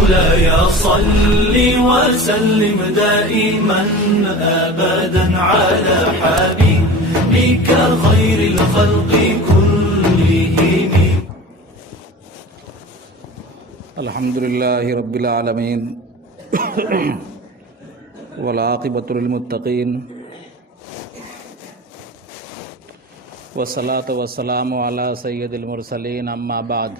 مولاي صل وسلم دائما أبدا على حبيبك خير الخلق كلهم. الحمد لله رب العالمين والعاقبة للمتقين والصلاة والسلام على سيد المرسلين أما بعد.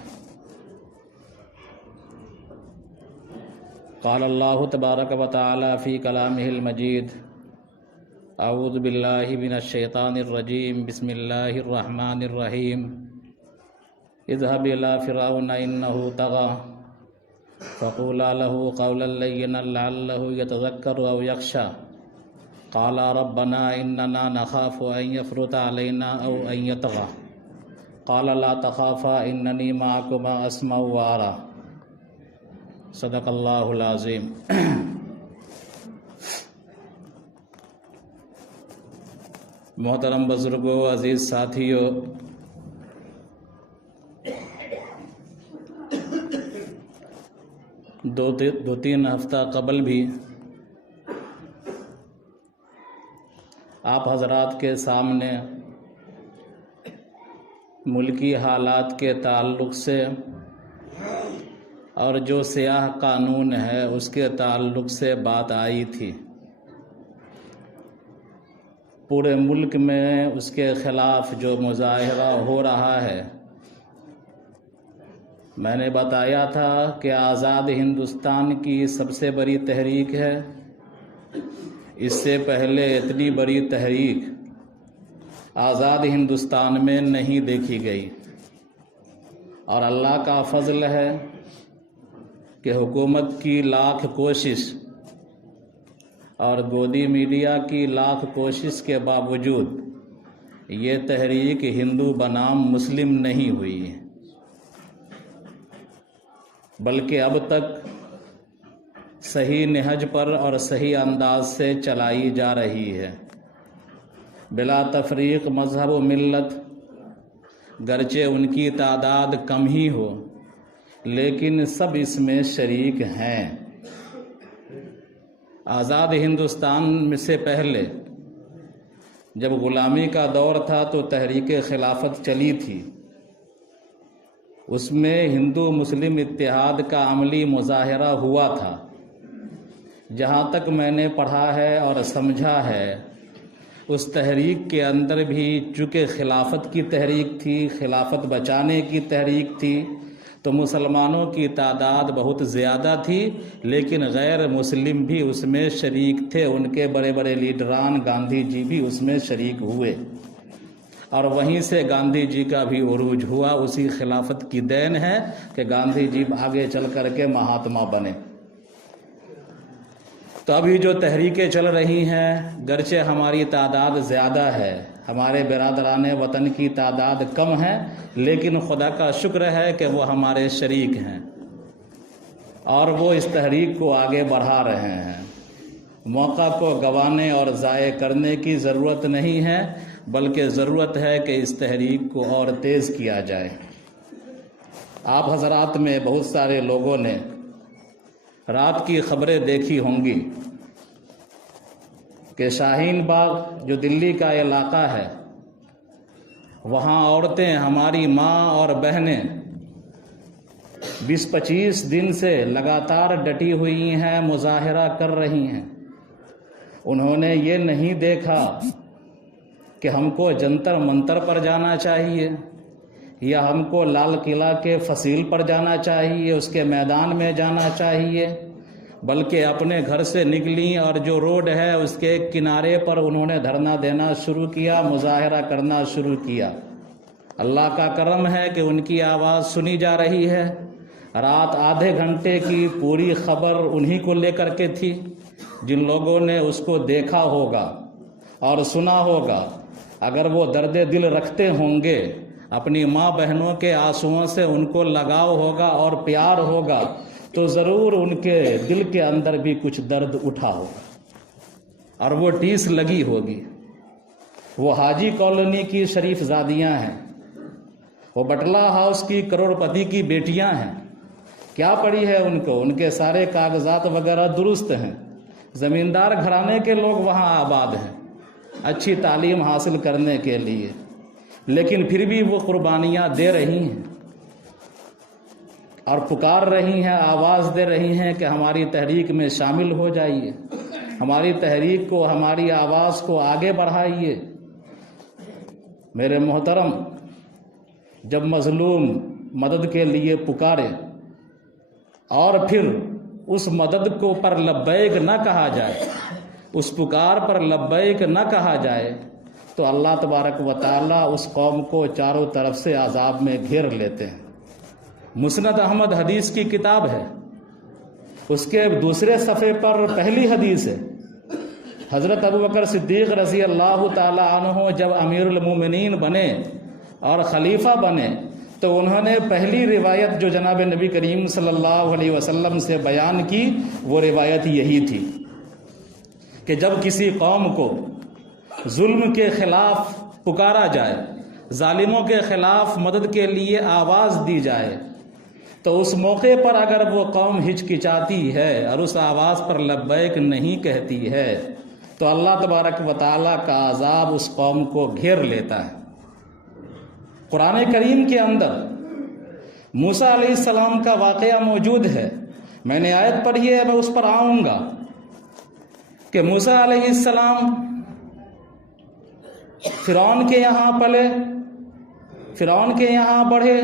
قال الله تبارك وتعالى في كلامه المجيد: أعوذ بالله من الشيطان الرجيم. بسم الله الرحمن الرحيم. اذهب إلى فرعون إنه طغى فقولا له قولا لينا لعله يتذكر أو يخشى قال ربنا إننا نخاف أن يفرط علينا أو أن يطغى قال لا تخافا إنني معكما أسمع وأرى. صدق اللہ العظیم. محترم بزرگوں، عزیز ساتھیوں، دو تین ہفتہ قبل بھی آپ حضرات کے سامنے ملکی حالات کے تعلق سے اور جو سیاہ قانون ہے اس کے تعلق سے بات آئی تھی. پورے ملک میں اس کے خلاف جو مظاہرہ ہو رہا ہے، میں نے بتایا تھا کہ آزاد ہندوستان کی سب سے بڑی تحریک ہے. اس سے پہلے اتنی بڑی تحریک آزاد ہندوستان میں نہیں دیکھی گئی، اور اللہ کا فضل ہے کہ حکومت کی لاکھ کوشش اور گودی میڈیا کی لاکھ کوشش کے باوجود یہ تحریک ہندو بنام مسلم نہیں ہوئی، بلکہ اب تک صحیح نہج پر اور صحیح انداز سے چلائی جا رہی ہے، بلا تفریق مذہب و ملت. گرچہ ان کی تعداد کم ہی ہو لیکن سب اس میں شریک ہیں. آزاد ہندوستان میں سے پہلے جب غلامی کا دور تھا تو تحریک خلافت چلی تھی. اس میں ہندو مسلم اتحاد کا عملی مظاہرہ ہوا تھا. جہاں تک میں نے پڑھا ہے اور سمجھا ہے، اس تحریک کے اندر بھی چونکہ خلافت کی تحریک تھی، خلافت بچانے کی تحریک تھی، تو مسلمانوں کی تعداد بہت زیادہ تھی، لیکن غیر مسلم بھی اس میں شریک تھے. ان کے بڑے بڑے لیڈران گاندھی جی بھی اس میں شریک ہوئے، اور وہیں سے گاندھی جی کا بھی عروج ہوا. اسی خلافت کی دین ہے کہ گاندھی جی آگے چل کر کے مہاتما بنے. تو ابھی جو تحریکیں چل رہی ہیں، گرچہ ہماری تعداد زیادہ ہے، ہمارے برادران وطن کی تعداد کم ہے، لیکن خدا کا شکر ہے کہ وہ ہمارے شریک ہیں اور وہ اس تحریک کو آگے بڑھا رہے ہیں. موقع کو گنوانے اور ضائع کرنے کی ضرورت نہیں ہے، بلکہ ضرورت ہے کہ اس تحریک کو اور تیز کیا جائے. آپ حضرات میں بہت سارے لوگوں نے رات کی خبریں دیکھی ہوں گی کہ شاہین باغ جو دلی کا علاقہ ہے، وہاں عورتیں، ہماری ماں اور بہنیں 20-25 دن سے لگاتار ڈٹی ہوئی ہیں، مظاہرہ کر رہی ہیں. انہوں نے یہ نہیں دیکھا کہ ہم کو جنتر منتر پر جانا چاہیے یا ہم کو لال قلعہ کے فصیل پر جانا چاہیے، اس کے میدان میں جانا چاہیے، بلکہ اپنے گھر سے نکلیں اور جو روڈ ہے اس کے کنارے پر انہوں نے دھرنا دینا شروع کیا، مظاہرہ کرنا شروع کیا. اللہ کا کرم ہے کہ ان کی آواز سنی جا رہی ہے. رات آدھے گھنٹے کی پوری خبر انہی کو لے کر کے تھی. جن لوگوں نے اس کو دیکھا ہوگا اور سنا ہوگا، اگر وہ درد دل رکھتے ہوں گے، اپنی ماں بہنوں کے آنسوؤں سے ان کو لگاؤ ہوگا اور پیار ہوگا، تو ضرور ان کے دل کے اندر بھی کچھ درد اٹھا ہوگا اور وہ ٹیس لگی ہوگی. وہ حاجی کالونی کی شریف زادیاں ہیں، وہ بٹلہ ہاؤس کی کروڑ پتی کی بیٹیاں ہیں، کیا پڑی ہے ان کو؟ ان کے سارے کاغذات وغیرہ درست ہیں، زمیندار گھرانے کے لوگ وہاں آباد ہیں اچھی تعلیم حاصل کرنے کے لیے، لیکن پھر بھی وہ قربانیاں دے رہی ہیں اور پکار رہی ہیں، آواز دے رہی ہیں کہ ہماری تحریک میں شامل ہو جائیے، ہماری تحریک کو، ہماری آواز کو آگے بڑھائیے۔ میرے محترم، جب مظلوم مدد کے لیے پکارے اور پھر اس مدد کو پر لبیک نہ کہا جائے، اس پکار پر لبیک نہ کہا جائے، تو اللہ تبارک و تعالیٰ اس قوم کو چاروں طرف سے عذاب میں گھیر لیتے ہیں۔ مسند احمد حدیث کی کتاب ہے، اس کے دوسرے صفحے پر پہلی حدیث ہے، حضرت ابوبکر صدیق رضی اللہ تعالی عنہ جب امیر المومنین بنے اور خلیفہ بنے تو انہوں نے پہلی روایت جو جناب نبی کریم صلی اللہ علیہ وسلم سے بیان کی وہ روایت یہی تھی کہ جب کسی قوم کو ظلم کے خلاف پکارا جائے، ظالموں کے خلاف مدد کے لیے آواز دی جائے، تو اس موقع پر اگر وہ قوم ہچکچاتی ہے اور اس آواز پر لبیک نہیں کہتی ہے تو اللہ تبارک و تعالیٰ کا عذاب اس قوم کو گھیر لیتا ہے۔ قرآن کریم کے اندر موسیٰ علیہ السلام کا واقعہ موجود ہے، میں نے آیت پڑھی ہے، میں اس پر آؤں گا کہ موسیٰ علیہ السلام فرعون کے یہاں پلے، فرعون کے یہاں بڑھے،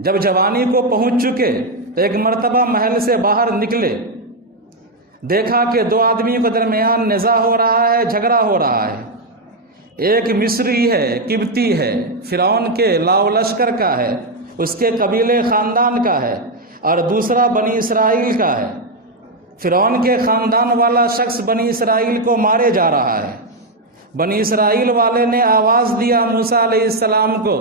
جب جوانی کو پہنچ چکے تو ایک مرتبہ محل سے باہر نکلے، دیکھا کہ دو آدمیوں کے درمیان نزاع ہو رہا ہے، جھگڑا ہو رہا ہے، ایک مصری ہے، قبطی ہے، فرعون کے لاؤ لشکر کا ہے، اس کے قبیلے خاندان کا ہے، اور دوسرا بنی اسرائیل کا ہے۔ فرعون کے خاندان والا شخص بنی اسرائیل کو مارے جا رہا ہے۔ بنی اسرائیل والے نے آواز دیا موسیٰ علیہ السلام کو،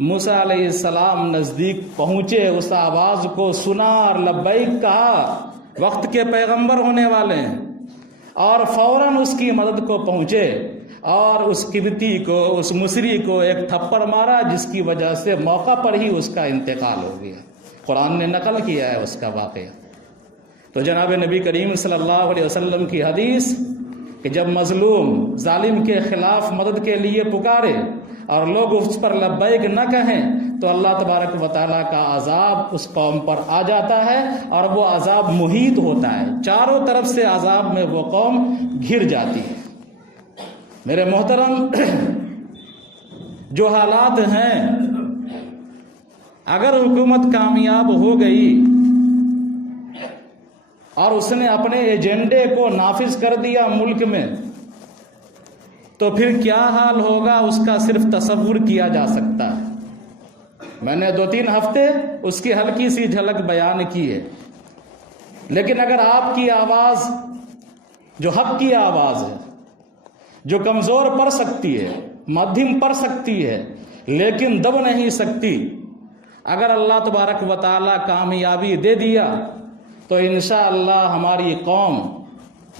موسیٰ علیہ السلام نزدیک پہنچے، اس آواز کو سنا اور لبیک کہا، وقت کے پیغمبر ہونے والے ہیں، اور فوراً اس کی مدد کو پہنچے اور اس قبطی کو، اس مصری کو ایک تھپڑ مارا، جس کی وجہ سے موقع پر ہی اس کا انتقال ہو گیا۔ قرآن نے نقل کیا ہے اس کا واقعہ۔ تو جناب نبی کریم صلی اللہ علیہ وسلم کی حدیث کہ جب مظلوم ظالم کے خلاف مدد کے لیے پکارے اور لوگ اس پر لبیک نہ کہیں تو اللہ تبارک و تعالیٰ کا عذاب اس قوم پر آ جاتا ہے، اور وہ عذاب محیط ہوتا ہے، چاروں طرف سے عذاب میں وہ قوم گھر جاتی ہے۔ میرے محترم، جو حالات ہیں، اگر حکومت کامیاب ہو گئی اور اس نے اپنے ایجنڈے کو نافذ کر دیا ملک میں، تو پھر کیا حال ہوگا اس کا صرف تصور کیا جا سکتا ہے۔ میں نے 2-3 ہفتے اس کی ہلکی سی جھلک بیان کی ہے، لیکن اگر آپ کی آواز جو حق کی آواز ہے، جو کمزور پڑ سکتی ہے، مدھم پڑ سکتی ہے لیکن دب نہیں سکتی، اگر اللہ تبارک و تعالیٰ کامیابی دے دیا تو انشاءاللہ ہماری قوم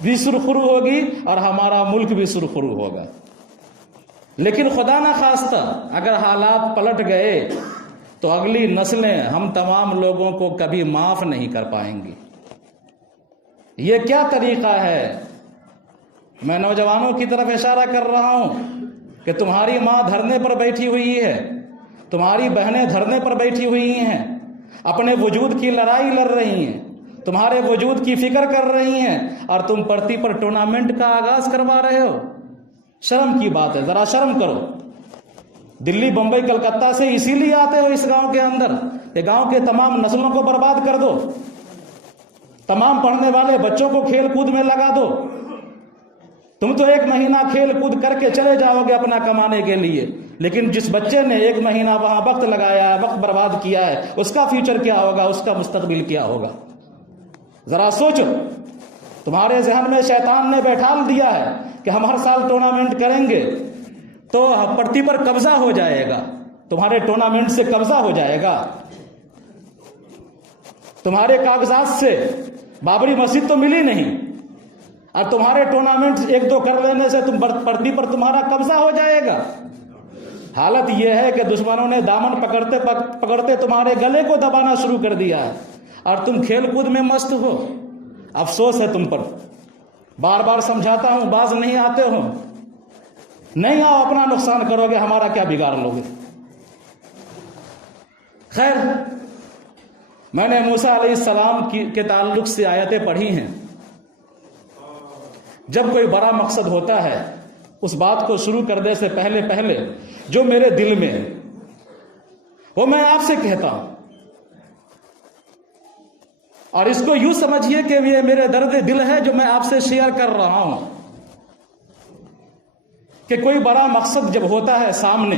بھی سرخرو ہوگی اور ہمارا ملک بھی سرخرو ہوگا۔ لیکن خدا نہ خواستہ اگر حالات پلٹ گئے تو اگلی نسلیں ہم تمام لوگوں کو کبھی معاف نہیں کر پائیں گی۔ یہ کیا طریقہ ہے؟ میں نوجوانوں کی طرف اشارہ کر رہا ہوں کہ تمہاری ماں دھرنے پر بیٹھی ہوئی ہے، تمہاری بہنیں دھرنے پر بیٹھی ہوئی ہیں، اپنے وجود کی لڑائی لڑ رہی ہیں، تمہارے وجود کی فکر کر رہی ہیں، اور تم پرتی پر ٹورنامنٹ کا آغاز کروا رہے ہو۔ شرم کی بات ہے، ذرا شرم کرو۔ دلی، بمبئی، کلکتہ سے اسی لیے آتے ہو اس گاؤں کے اندر کہ گاؤں کے تمام نسلوں کو برباد کر دو، تمام پڑھنے والے بچوں کو کھیل کود میں لگا دو۔ تم تو 1 مہینہ کھیل کود کر کے چلے جاؤ گے اپنا کمانے کے لیے، لیکن جس بچے نے 1 مہینہ وہاں وقت لگایا ہے، وقت برباد کیا ہے، اس کا فیوچر کیا ہوگا، اس کا مستقبل کیا ہوگا؟ ذرا سوچو۔ تمہارے ذہن میں شیطان نے بیٹھال دیا ہے کہ ہم ہر سال ٹورنامنٹ کریں گے تو پرتی پر قبضہ ہو جائے گا، تمہارے ٹورنامنٹ سے قبضہ ہو جائے گا، تمہارے کاغذات سے بابری مسجد تو ملی نہیں، اور تمہارے ٹورنامنٹ 1-2 کر لینے سے تم پرتی پر تمہارا قبضہ ہو جائے گا۔ حالت یہ ہے کہ دشمنوں نے دامن پکڑتے پکڑتے تمہارے گلے کو دبانا شروع کر دیا ہے اور تم کھیل کود میں مست ہو. افسوس ہے تم پر. بار بار سمجھاتا ہوں، باز نہیں آتے ہو. نہیں آؤ، اپنا نقصان کرو گے، ہمارا کیا بگاڑ لوگے. خیر، میں نے موسیٰ علیہ السلام کے تعلق سے آیتیں پڑھی ہیں. جب کوئی بڑا مقصد ہوتا ہے، اس بات کو شروع کرنے سے پہلے جو میرے دل میں ہے وہ میں آپ سے کہتا ہوں، اور اس کو یوں سمجھیے کہ یہ میرے درد دل ہے جو میں آپ سے شیئر کر رہا ہوں. کہ کوئی بڑا مقصد جب ہوتا ہے سامنے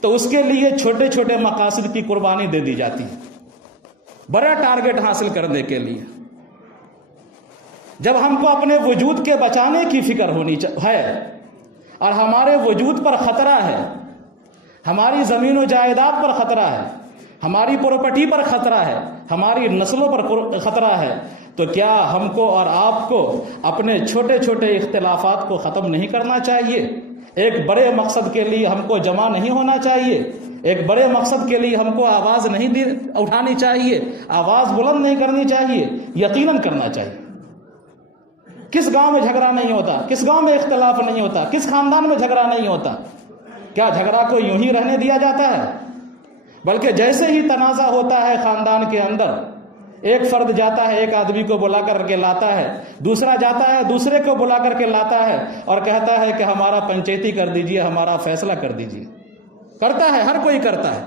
تو اس کے لیے چھوٹے چھوٹے مقاصد کی قربانی دے دی جاتی ہے بڑا ٹارگٹ حاصل کرنے کے لیے. جب ہم کو اپنے وجود کے بچانے کی فکر ہونی ہے اور ہمارے وجود پر خطرہ ہے، ہماری زمین و جائیداد پر خطرہ ہے، ہماری پراپرٹی پر خطرہ ہے، ہماری نسلوں پر خطرہ ہے، تو کیا ہم کو اور آپ کو اپنے چھوٹے چھوٹے اختلافات کو ختم نہیں کرنا چاہیے؟ ایک بڑے مقصد کے لیے ہم کو جمع نہیں ہونا چاہیے؟ ایک بڑے مقصد کے لیے ہم کو آواز نہیں اٹھانی چاہیے؟ آواز بلند نہیں کرنی چاہیے؟ یقیناً کرنا چاہیے. کس گاؤں میں جھگڑا نہیں ہوتا؟ کس گاؤں میں اختلاف نہیں ہوتا؟ کس خاندان میں جھگڑا نہیں ہوتا؟ کیا جھگڑا کو یوں ہی رہنے دیا جاتا ہے؟ بلکہ جیسے ہی تنازع ہوتا ہے خاندان کے اندر، ایک فرد جاتا ہے، ایک آدمی کو بلا کر کے لاتا ہے، دوسرا جاتا ہے، دوسرے کو بلا کر کے لاتا ہے اور کہتا ہے کہ ہمارا پنچیتی کر دیجئے، ہمارا فیصلہ کر دیجئے. کرتا ہے، ہر کوئی کرتا ہے.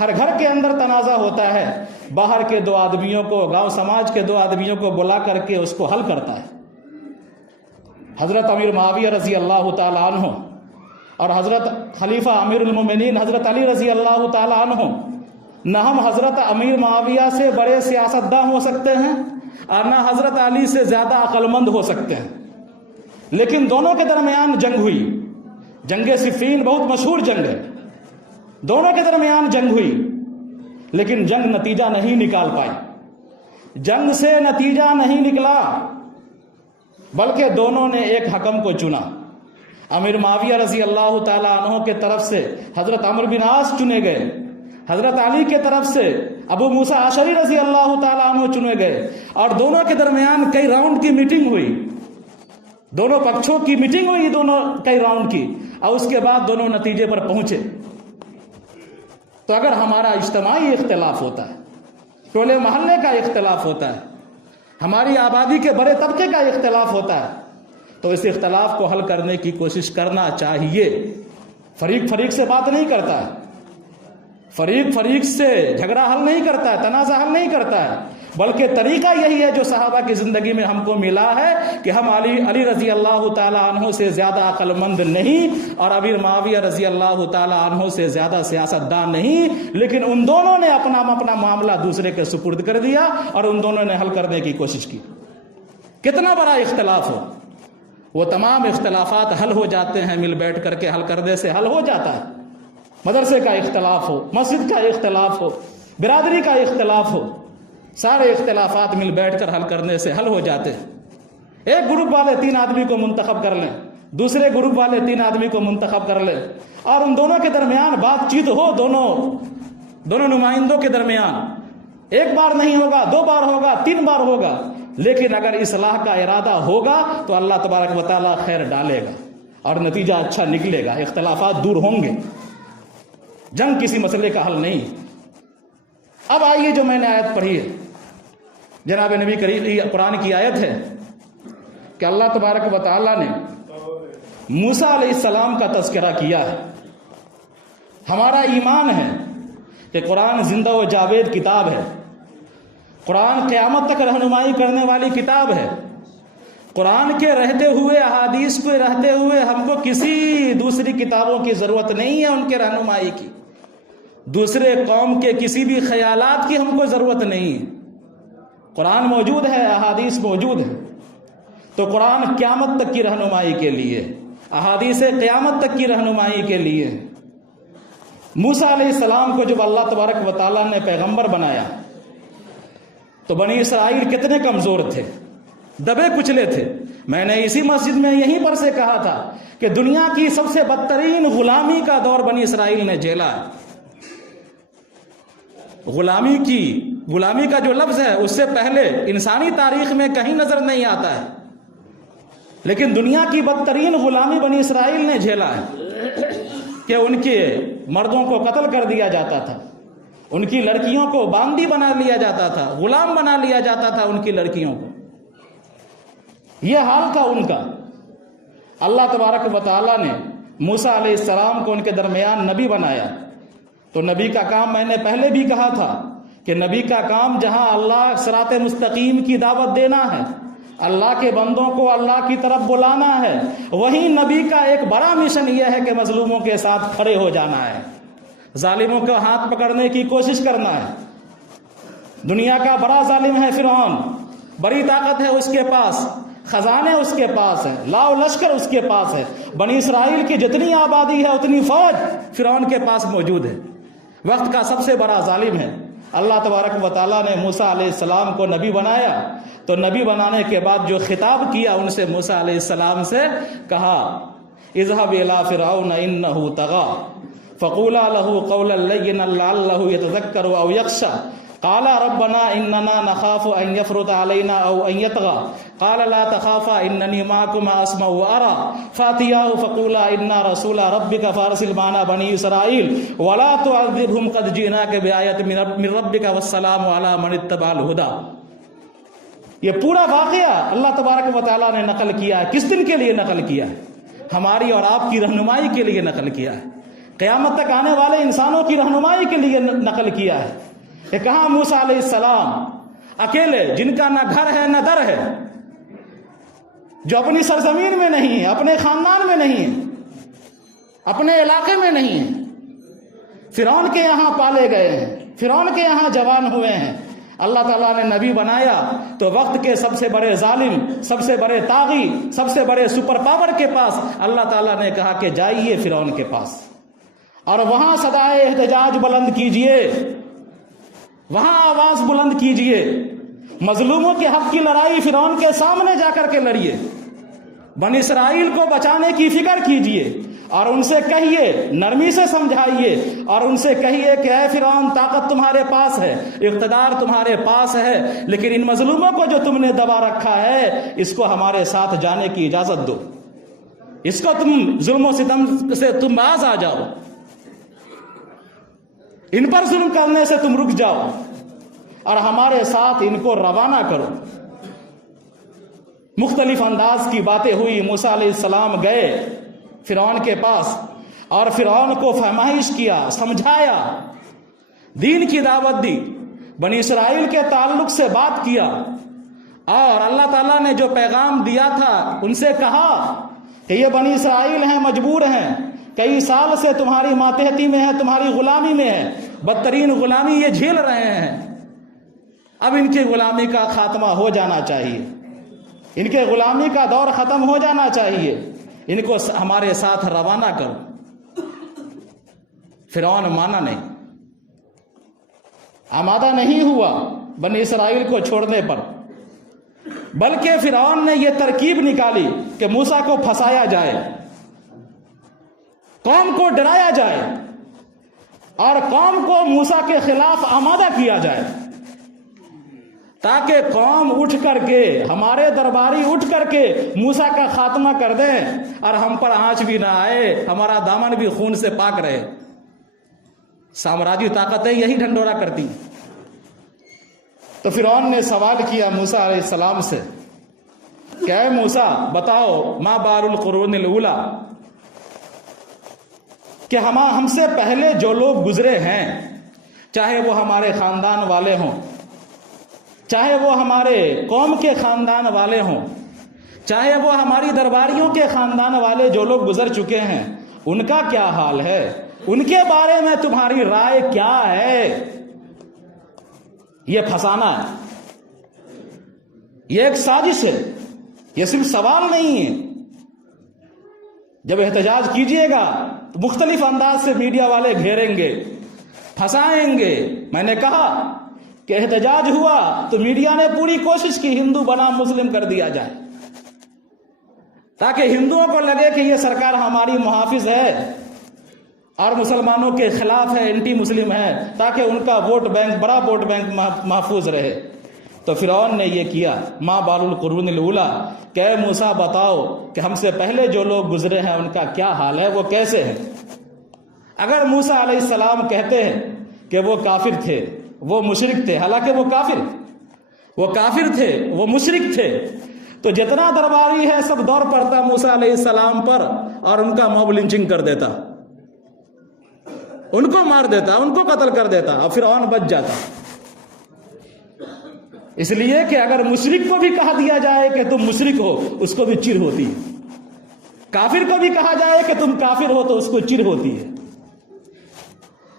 ہر گھر کے اندر تنازع ہوتا ہے، باہر کے دو آدمیوں کو، گاؤں سماج کے دو آدمیوں کو بلا کر کے اس کو حل کرتا ہے. حضرت امیر معاویہ رضی اللہ تعالی عنہ اور حضرت خلیفہ امیر المومنین حضرت علی رضی اللہ تعالی عنہ، نہ ہم حضرت امیر معاویہ سے بڑے سیاستداں ہو سکتے ہیں اور نہ حضرت علی سے زیادہ عقل مند ہو سکتے ہیں، لیکن دونوں کے درمیان جنگ ہوئی. جنگ صفین بہت مشہور جنگ ہے. دونوں کے درمیان جنگ ہوئی لیکن جنگ نتیجہ نہیں نکال پائی. جنگ سے نتیجہ نہیں نکلا بلکہ دونوں نے ایک حکم کو چنا. امیر معاویہ رضی اللہ تعالی عنہ کے طرف سے حضرت عمرو بن عاص چنے گئے، حضرت علی کے طرف سے ابو موسیٰ اشعری رضی اللہ تعالی عنہ چنے گئے، اور دونوں کے درمیان کئی راؤنڈ کی میٹنگ ہوئی. دونوں پکشوں کی میٹنگ ہوئی، دونوں کئی راؤنڈ کی، اور اس کے بعد دونوں نتیجے پر پہنچے. تو اگر ہمارا اجتماعی اختلاف ہوتا ہے، ٹولے محلے کا اختلاف ہوتا ہے، ہماری آبادی کے بڑے طبقے کا اختلاف ہوتا ہے، تو اس اختلاف کو حل کرنے کی کوشش کرنا چاہیے. فریق سے بات نہیں کرتا ہے، فریق سے جھگڑا حل نہیں کرتا ہے، تنازع حل نہیں کرتا ہے، بلکہ طریقہ یہی ہے جو صحابہ کی زندگی میں ہم کو ملا ہے کہ ہم علی رضی اللہ تعالی عنہ سے زیادہ عقل مند نہیں اور امیر معاویہ رضی اللہ تعالی عنہ سے زیادہ سیاستدان نہیں، لیکن ان دونوں نے اپنا معاملہ دوسرے کے سپرد کر دیا اور ان دونوں نے حل کرنے کی کوشش کی. کتنا بڑا اختلاف ہو، وہ تمام اختلافات حل ہو جاتے ہیں، مل بیٹھ کر کے حل کرنے سے حل ہو جاتا ہے. مدرسے کا اختلاف ہو، مسجد کا اختلاف ہو، برادری کا اختلاف ہو، سارے اختلافات مل بیٹھ کر حل کرنے سے حل ہو جاتے ہیں. ایک گروپ والے 3 آدمی کو منتخب کر لیں، دوسرے گروپ والے 3 آدمی کو منتخب کر لیں، اور ان دونوں کے درمیان بات چیت ہو، دونوں نمائندوں کے درمیان. ایک بار نہیں ہوگا، 2 بار ہوگا، 3 بار ہوگا، لیکن اگر اصلاح کا ارادہ ہوگا تو اللہ تبارک و تعالیٰ خیر ڈالے گا اور نتیجہ اچھا نکلے گا. اختلافات دور ہوں گے. جنگ کسی مسئلے کا حل نہیں. اب آئیے جو میں نے آیت پڑھی ہے، جناب نبی کریم قرآن کی آیت ہے کہ اللہ تبارک و تعالیٰ نے موسیٰ علیہ السلام کا تذکرہ کیا ہے. ہمارا ایمان ہے کہ قرآن زندہ و جاوید کتاب ہے. قرآن قیامت تک رہنمائی کرنے والی کتاب ہے. قرآن کے رہتے ہوئے، احادیث کے رہتے ہوئے ہم کو کسی دوسری کتابوں کی ضرورت نہیں ہے ان کے رہنمائی کی. دوسرے قوم کے کسی بھی خیالات کی ہم کو ضرورت نہیں ہے. قرآن موجود ہے، احادیث موجود ہے، تو قرآن قیامت تک کی رہنمائی کے لیے، احادیث قیامت تک کی رہنمائی کے لیے. موسیٰ علیہ السلام کو جب اللہ تبارک و تعالیٰ نے پیغمبر بنایا تو بنی اسرائیل کتنے کمزور تھے، دبے کچلے تھے. میں نے اسی مسجد میں یہیں پر سے کہا تھا کہ دنیا کی سب سے بدترین غلامی کا دور بنی اسرائیل نے جھیلا ہے. غلامی کا جو لفظ ہے اس سے پہلے انسانی تاریخ میں کہیں نظر نہیں آتا ہے، لیکن دنیا کی بدترین غلامی بنی اسرائیل نے جھیلا ہے کہ ان کے مردوں کو قتل کر دیا جاتا تھا، ان کی لڑکیوں کو باندی بنا لیا جاتا تھا، غلام بنا لیا جاتا تھا ان کی لڑکیوں کو. یہ حال تھا ان کا. اللہ تبارک و تعالیٰ نے موسیٰ علیہ السلام کو ان کے درمیان نبی بنایا. تو نبی کا کام میں نے پہلے بھی کہا تھا کہ نبی کا کام جہاں اللہ صراط مستقیم کی دعوت دینا ہے، اللہ کے بندوں کو اللہ کی طرف بلانا ہے، وہیں نبی کا ایک بڑا مشن یہ ہے کہ مظلوموں کے ساتھ کھڑے ہو جانا ہے، ظالموں کا ہاتھ پکڑنے کی کوشش کرنا ہے. دنیا کا بڑا ظالم ہے فرعون، بڑی طاقت ہے اس کے پاس، خزانے اس کے پاس ہیں، لاؤ لشکر اس کے پاس ہے. بنی اسرائیل کی جتنی آبادی ہے اتنی فوج فرعون کے پاس موجود ہے. وقت کا سب سے بڑا ظالم ہے. اللہ تبارک و تعالیٰ نے موسیٰ علیہ السلام کو نبی بنایا. تو نبی بنانے کے بعد جو خطاب کیا ان سے موسیٰ علیہ السلام سے کہا اذهب الى فرعون انه طغى فقولا له قولا لينا لعله يتذكر او يخشى قال ربنا اننا نخاف ان يفرط علينا او ان يطغى قال لا تخافا انني معكما اسمع وارى فاتياه فقولا انا رسول ربك فارسل معنا بني اسرائيل ولا تعذبهم قد جئناك بآية من ربك والسلام على من اتبع الهدى. یہ پورا واقعہ اللہ تبارک و تعالیٰ نے نقل کیا ہے. کس دن کے لیے نقل کیا ہے؟ ہماری اور آپ کی رہنمائی کے لیے نقل کیا ہے، قیامت تک آنے والے انسانوں کی رہنمائی کے لیے نقل کیا ہے. کہ کہاں موسیٰ علیہ السلام اکیلے، جن کا نہ گھر ہے نہ در ہے، جو اپنی سرزمین میں نہیں ہے، اپنے خاندان میں نہیں ہے، اپنے علاقے میں نہیں ہے، فرعون کے یہاں پالے گئے ہیں، فرعون کے یہاں جوان ہوئے ہیں. اللہ تعالیٰ نے نبی بنایا تو وقت کے سب سے بڑے ظالم، سب سے بڑے طاغی، سب سے بڑے سپر پاور کے پاس اللہ تعالیٰ نے کہا کہ جائیے فرعون کے پاس اور وہاں صدائے احتجاج بلند کیجئے، وہاں آواز بلند کیجئے، مظلوموں کے حق کی لڑائی فرعون کے سامنے جا کر کے لڑیے، بنی اسرائیل کو بچانے کی فکر کیجئے اور ان سے کہیے، نرمی سے سمجھائیے اور ان سے کہیے کہ اے فرعون طاقت تمہارے پاس ہے، اقتدار تمہارے پاس ہے، لیکن ان مظلوموں کو جو تم نے دبا رکھا ہے اس کو ہمارے ساتھ جانے کی اجازت دو، اس کو تم ظلم و ستم سے تم باز آ جاؤ، ان پر ظلم کرنے سے تم رک جاؤ اور ہمارے ساتھ ان کو روانہ کرو. مختلف انداز کی باتیں ہوئی. موسیٰ علیہ السلام گئے فرعون کے پاس اور فرعون کو فہمائش کیا، سمجھایا، دین کی دعوت دی، بنی اسرائیل کے تعلق سے بات کیا اور اللہ تعالیٰ نے جو پیغام دیا تھا ان سے کہا کہ یہ بنی اسرائیل ہیں، مجبور ہیں، کئی سال سے تمہاری ماتحتی میں ہے، تمہاری غلامی میں ہے، بدترین غلامی یہ جھیل رہے ہیں، اب ان کی غلامی کا خاتمہ ہو جانا چاہیے، ان کے غلامی کا دور ختم ہو جانا چاہیے، ان کو ہمارے ساتھ روانہ کرو. فرعون مانا نہیں، آمادہ نہیں ہوا بنی اسرائیل کو چھوڑنے پر، بلکہ فرعون نے یہ ترکیب نکالی کہ موسیٰ کو پھنسایا جائے، قوم کو ڈرایا جائے اور قوم کو موسیٰ کے خلاف آمادہ کیا جائے تاکہ قوم اٹھ کر کے، ہمارے درباری اٹھ کر کے موسیٰ کا خاتمہ کر دیں اور ہم پر آنچ بھی نہ آئے، ہمارا دامن بھی خون سے پاک رہے. سامراجی طاقتیں یہی ڈھنڈورا کرتی. تو فرعون نے سوال کیا موسیٰ علیہ السلام سے کہ اے موسیٰ بتاؤ ما بال القرون الاولی، کہ ہم سے پہلے جو لوگ گزرے ہیں، چاہے وہ ہمارے خاندان والے ہوں، چاہے وہ ہمارے قوم کے خاندان والے ہوں، چاہے وہ ہماری درباریوں کے خاندان والے جو لوگ گزر چکے ہیں، ان کا کیا حال ہے، ان کے بارے میں تمہاری رائے کیا ہے؟ یہ پھنسانا ہے، یہ ایک سازش ہے، یہ صرف سوال نہیں ہے. جب احتجاج کیجئے گا تو مختلف انداز سے میڈیا والے گھیریں گے، پھنسائیں گے. میں نے کہا کہ احتجاج ہوا تو میڈیا نے پوری کوشش کی ہندو بنا مسلم کر دیا جائے، تاکہ ہندوؤں کو لگے کہ یہ سرکار ہماری محافظ ہے اور مسلمانوں کے خلاف ہے، اینٹی مسلم ہے، تاکہ ان کا ووٹ بینک، بڑا ووٹ بینک محفوظ رہے۔ تو فرعون نے یہ کیا، ما بال القرون الاولی، کہ اے موسیٰ بتاؤ کہ ہم سے پہلے جو لوگ گزرے ہیں ان کا کیا حال ہے، وہ کیسے ہیں۔ اگر موسیٰ علیہ السلام کہتے ہیں کہ وہ کافر تھے، وہ مشرک تھے، حالانکہ وہ کافر تھے، وہ مشرک تھے، تو جتنا درباری ہے سب دور پڑتا موسیٰ علیہ السلام پر اور ان کا موب لنچنگ کر دیتا، ان کو مار دیتا، ان کو قتل کر دیتا، اور فرعون بچ جاتا۔ اس لیے کہ اگر مشرک کو بھی کہا دیا جائے کہ تم مشرک ہو، اس کو بھی چڑ ہوتی ہے، کافر کو بھی کہا جائے کہ تم کافر ہو تو اس کو چڑ ہوتی ہے۔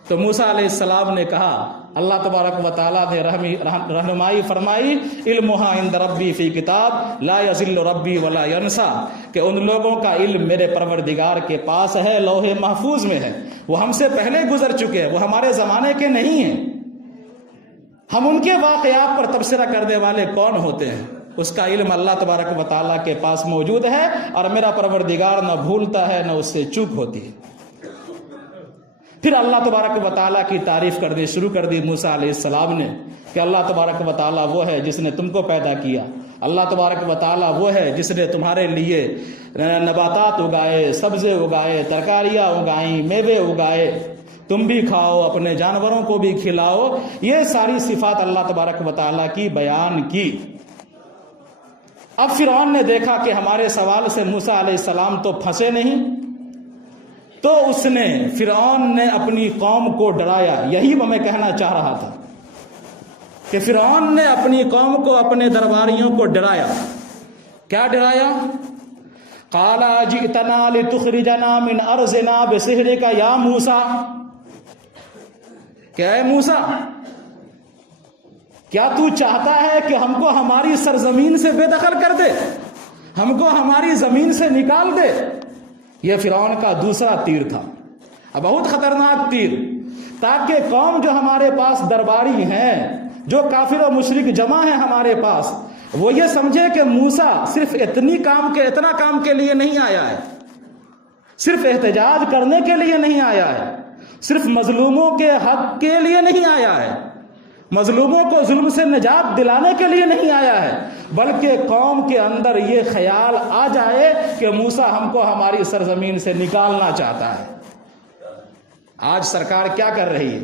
تو موسیٰ علیہ السلام نے کہا، اللہ تبارک و تعالیٰ نے رہنمائی فرمائی، علمھا عند ربی فی کتاب لا یضل ربی ولا ینسیٰ، کہ ان لوگوں کا علم میرے پروردگار کے پاس ہے، لوح محفوظ میں ہے، وہ ہم سے پہلے گزر چکے ہیں، وہ ہمارے زمانے کے نہیں ہیں۔ ہم ان کے واقعات پر تبصرہ کرنے والے کون ہوتے ہیں؟ اس کا علم اللہ تبارک و تعالیٰ کے پاس موجود ہے، اور میرا پروردگار نہ بھولتا ہے نہ اس سے چوک ہوتی ہے۔ پھر اللہ تبارک و تعالیٰ کی تعریف کرنی شروع کر دی موسیٰ علیہ السلام نے، کہ اللہ تبارک و تعالیٰ وہ ہے جس نے تم کو پیدا کیا، اللہ تبارک و تعالیٰ وہ ہے جس نے تمہارے لیے نباتات اگائے، سبزے اگائے، ترکاریاں اگائیں، میوے اگائے، تم بھی کھاؤ، اپنے جانوروں کو بھی کھلاؤ۔ یہ ساری صفات اللہ تبارک و تعالیٰ کی بیان کی۔ اب فرعون نے دیکھا کہ ہمارے سوال سے موسیٰ علیہ السلام تو پھنسے نہیں، تو فرعون نے اپنی قوم کو ڈرایا۔ یہی میں کہنا چاہ رہا تھا کہ فرعون نے اپنی قوم کو، اپنے درباریوں کو ڈرایا۔ کیا ڈرایا؟ قال اجئتنا لتخرجنا من ارضنا بسحرک یا موسیٰ، کہ اے موسیٰ، کیا تو چاہتا ہے کہ ہم کو ہماری سرزمین سے بے دخل کر دے، ہم کو ہماری زمین سے نکال دے؟ یہ فرعون کا دوسرا تیر تھا، بہت خطرناک تیر، تاکہ قوم جو ہمارے پاس درباری ہیں، جو کافر و مشرک جمع ہیں ہمارے پاس، وہ یہ سمجھے کہ موسیٰ صرف اتنا کام کے لیے نہیں آیا ہے، صرف احتجاج کرنے کے لیے نہیں آیا ہے، صرف مظلوموں کے حق کے لیے نہیں آیا ہے، مظلوموں کو ظلم سے نجات دلانے کے لیے نہیں آیا ہے، بلکہ قوم کے اندر یہ خیال آ جائے کہ موسیٰ ہم کو ہماری سرزمین سے نکالنا چاہتا ہے۔ آج سرکار کیا کر رہی ہے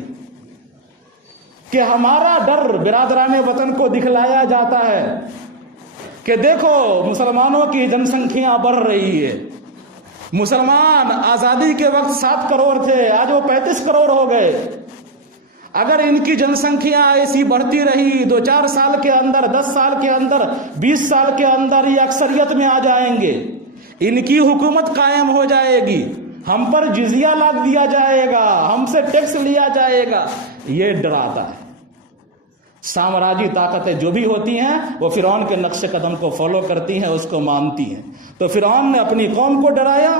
کہ ہمارا ڈر برادران وطن کو دکھلایا جاتا ہے کہ دیکھو مسلمانوں کی جن سنکھیا بڑھ رہی ہے، مسلمان آزادی کے وقت 7 کروڑ تھے، آج وہ 35 کروڑ ہو گئے، اگر ان کی جن سنکھیا ایسی بڑھتی رہی 2-4 سال کے اندر، 10 سال کے اندر، 20 سال کے اندر یہ اکثریت میں آ جائیں گے، ان کی حکومت قائم ہو جائے گی، ہم پر جزیہ لاد دیا جائے گا، ہم سے ٹیکس لیا جائے گا۔ یہ ڈراتا ہے۔ سامراجی طاقتیں جو بھی ہوتی ہیں وہ فرعون کے نقش قدم کو فالو کرتی ہیں، اس کو مانتی ہیں۔ تو فرعون نے اپنی قوم کو ڈرایا،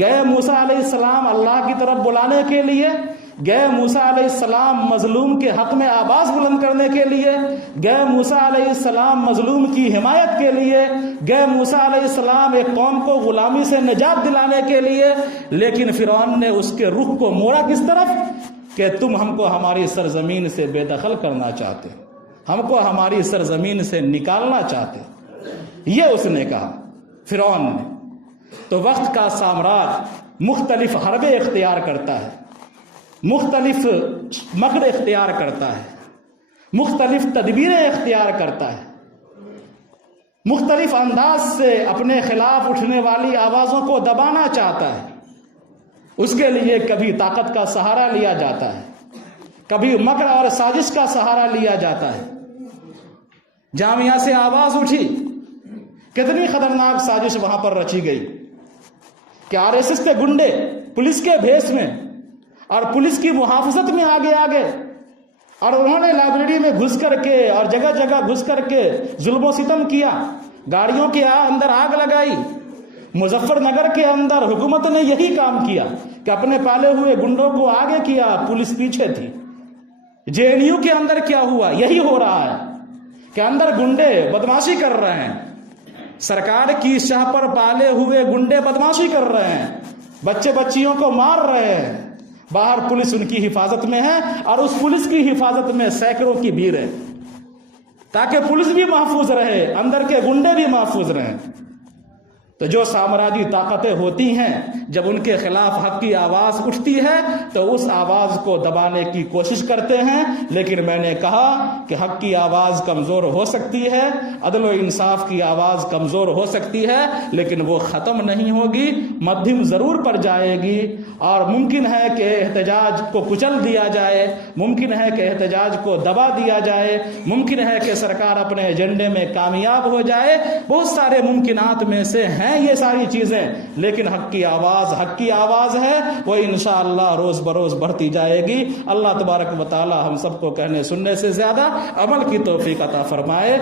گئے موسیٰ علیہ السلام اللہ کی طرف بلانے کے لیے، گئے موسیٰ علیہ السلام مظلوم کے حق میں آواز بلند کرنے کے لیے، گئے موسیٰ علیہ السلام مظلوم کی حمایت کے لیے، گئے موسیٰ علیہ السلام ایک قوم کو غلامی سے نجات دلانے کے لیے، لیکن فرعون نے اس کے رخ کو موڑا کس طرف؟ کہ تم ہم کو ہماری سرزمین سے بے دخل کرنا چاہتے، ہم کو ہماری سرزمین سے نکالنا چاہتے، یہ اس نے کہا فرعون نے۔ تو وقت کا سامراج مختلف حربے اختیار کرتا ہے، مختلف مکر اختیار کرتا ہے، مختلف تدبیریں اختیار کرتا ہے، مختلف انداز سے اپنے خلاف اٹھنے والی آوازوں کو دبانا چاہتا ہے۔ اس کے لیے کبھی طاقت کا سہارا لیا جاتا ہے، کبھی مکر اور سازش کا سہارا لیا جاتا ہے۔ جامعہ سے آواز اٹھی، کتنی خطرناک سازش وہاں پر رچی گئی کہ RSS کے گنڈے پولیس کے بھیس میں اور پولیس کی محافظت میں آگے اور انہوں نے لائبریری میں گھس کر کے اور جگہ جگہ گھس کر کے ظلم و ستم کیا، گاڑیوں کے اندر آگ لگائی۔ مظفر نگر کے اندر حکومت نے یہی کام کیا کہ اپنے پالے ہوئے گنڈوں کو آگے کیا، پولیس پیچھے تھی۔ JNU کے اندر کیا ہوا؟ یہی ہو رہا ہے کہ اندر گنڈے بدماشی کر رہے ہیں، سرکار کی شاہ پر پالے ہوئے گنڈے بدماشی کر رہے ہیں، بچے بچیوں کو مار رہے ہیں، باہر پولیس ان کی حفاظت میں ہے اور اس پولیس کی حفاظت میں سینکڑوں کی بھیڑ ہے، تاکہ پولیس بھی محفوظ رہے، اندر کے گنڈے بھی محفوظ رہیں۔ تو جو سامراجی طاقتیں ہوتی ہیں جب ان کے خلاف حق کی آواز اٹھتی ہے تو اس آواز کو دبانے کی کوشش کرتے ہیں، لیکن میں نے کہا کہ حق کی آواز کمزور ہو سکتی ہے، عدل و انصاف کی آواز کمزور ہو سکتی ہے، لیکن وہ ختم نہیں ہوگی، مدھم ضرور پڑ جائے گی، اور ممکن ہے کہ احتجاج کو کچل دیا جائے، ممکن ہے کہ احتجاج کو دبا دیا جائے، ممکن ہے کہ سرکار اپنے ایجنڈے میں کامیاب ہو جائے، بہت سارے ممکنات میں سے ہیں یہ ساری چیزیں، لیکن حق کی آواز ہے، وہ انشاءاللہ روز بروز بڑھتی جائے گی۔ اللہ تبارک و تعالی ہم سب کو کہنے سننے سے زیادہ عمل کی توفیق عطا فرمائے۔